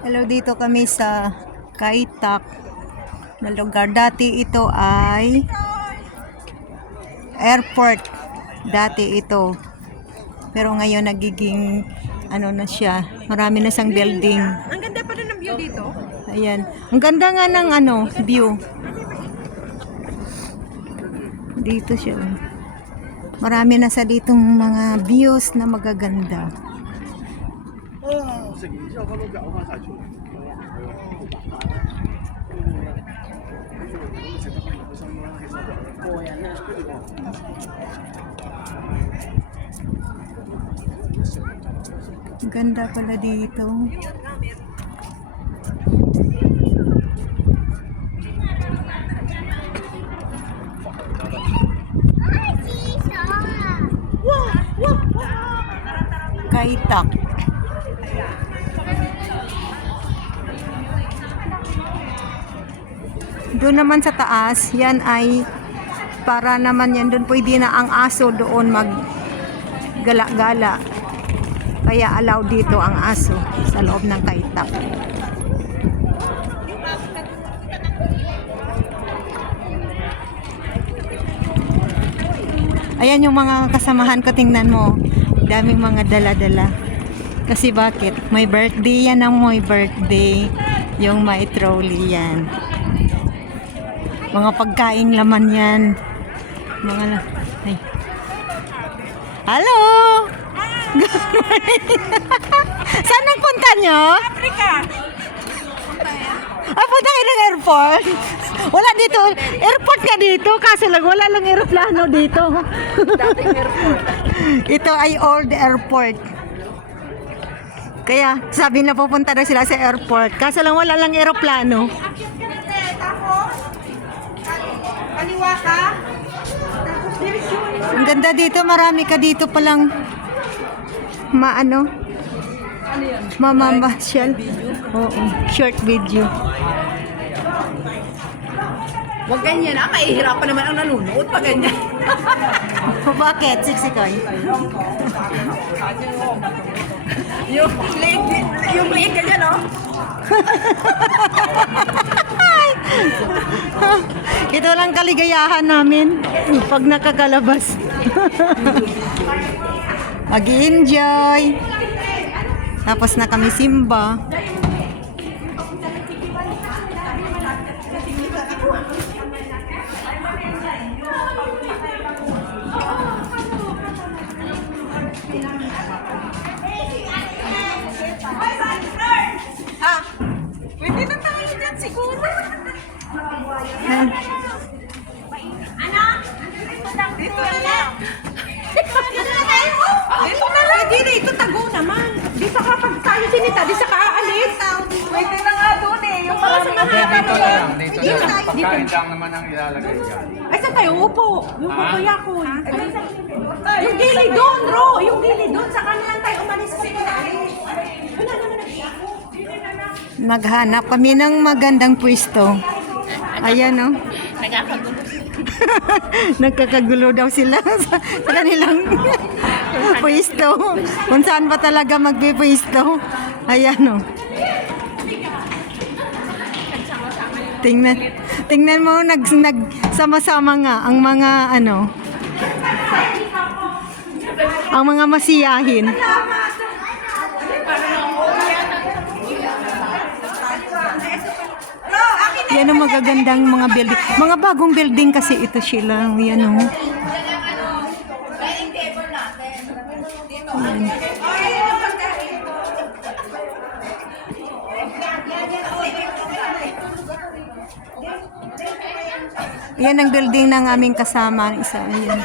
Hello, dito kami sa Kaitak na lugar. Dati ito ay airport. Dati ito. Pero ngayon nagiging ano na siya. Marami na siyang building. Ang ganda pa rin ng view dito. Ayan. Ang ganda nga ng view. Dito siya. Marami na sa ditong mga views na magaganda. Ganda pala dito. Kaitak. Doon naman sa taas, yan ay para naman yan doon pwede na ang aso doon maggala-gala. Kaya allow dito ang aso sa loob ng Kaitak. Ayan yung mga kasamahan ko, tingnan mo. Daming mga dala-dala. Kasi bakit? May birthday yan ang may birthday. Yung may trolley yan. Mga pagkaing laman yan. Mga ay. Hello! Good morning! Saan ang punta nyo? Africa! Punta kayo ng airport? Wala dito. Airport ka dito. Kaso lang, wala lang aeroplano dito. Dating airport. Ito ay old airport. Kaya sabi na pupunta na sila sa airport. Kaso lang wala lang aeroplano. Kaliwa ka. Ang ganda dito. Marami ka dito palang mamamasyal. Oo, short video. Huwag ganyan ah. Mahihirapan naman ang nanonood pa ganyan. Bakit? Siksikoy. yung liig ganyan oh. Ito lang kaligayahan namin pag nakakalabas. Mag-enjoy. Tapos na kami simba. Pwede na tayo dyan siguro. Dito na lang. Dito na lang. Dito tago naman. Dito ka pag tayo sinita, di sa kaalis. Pwede na nga doon eh. Yung mga sa mga Dito na lang, dito na lang. Pagkain lang naman ang ilalagay dyan. Ay, saan tayo upo? Yung kuya ko. Yung gili doon, Ro. Yung gili doon. Sa kanilang tayo umalis sa kinalis. Wala naman nag-iako. Maghanap kami ng magandang pwesto. Ayan o. Nagkakagulo daw sila sa kanilang pwesto. Kung saan ba talaga magpipwesto. Ayan o. Tingnan mo, nagsama-sama nga ang mga ang mga masiyahin. Yan ang magagandang mga building. Mga bagong building kasi ito sila. Yan o. Yan ang building ng aming kasama. Isa. Ayan.